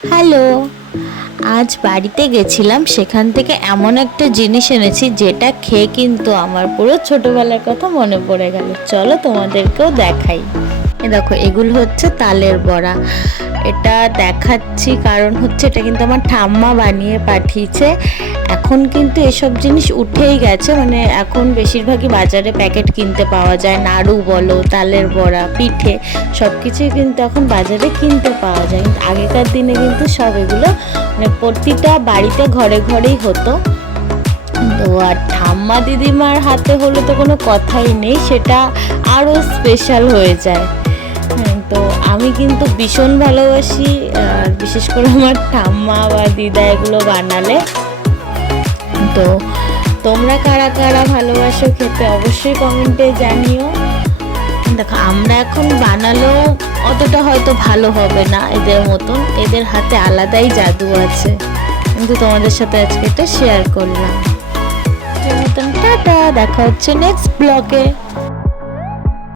Hello, আজ বাড়িতে গেছিলাম, সেখান থেকে এমন একটা জিনিস এনেছি যেটা খেয়ে কিন্তু আমার পুরো ছোটবেলার কথা মনে পড়ে গেল। চলো তোমাদেরকেও দেখাই। দেখো, এগুলো হচ্ছে তালের বড়া। এটা দেখাচ্ছি কারণ হচ্ছে এটা কিন্তু আমার ঠাম্মা বানিয়ে পাঠিয়েছে। এখন কিন্তু এসব জিনিস উঠেই গেছে, মানে এখন বেশিরভাগই বাজারে প্যাকেট কিনতে পাওয়া যায়। নাড়ু বলো, তালের বড়া, পিঠে সব কিছুই কিন্তু এখন বাজারে কিনতে পাওয়া যায়। কিন্তু আগেকার দিনে কিন্তু সব এগুলো মানে প্রতিটা বাড়িতে ঘরে ঘরেই হতো। তো আর ঠাম্মা দিদিমার হাতে হলে তো কোনো কথাই নেই, সেটা আরও স্পেশাল হয়ে যায়। তো আমি কিন্তু ভীষণ ভালোবাসি, আর বিশেষ করে আমার ঠাম্মা বা দিদা এগুলো বানালে। তো তোমরা কারা কারা ভালোবাসো খেতে অবশ্যই কমেন্টে জানিও। দেখো, আমরা এখন বানালেও অতটা হয়তো ভালো হবে না এদের মতন, এদের হাতে আলাদাই জাদু আছে। কিন্তু তোমাদের সাথে আজকে এটা শেয়ার করলাম। টাটা, দেখা হচ্ছে নেক্সট ব্লগে।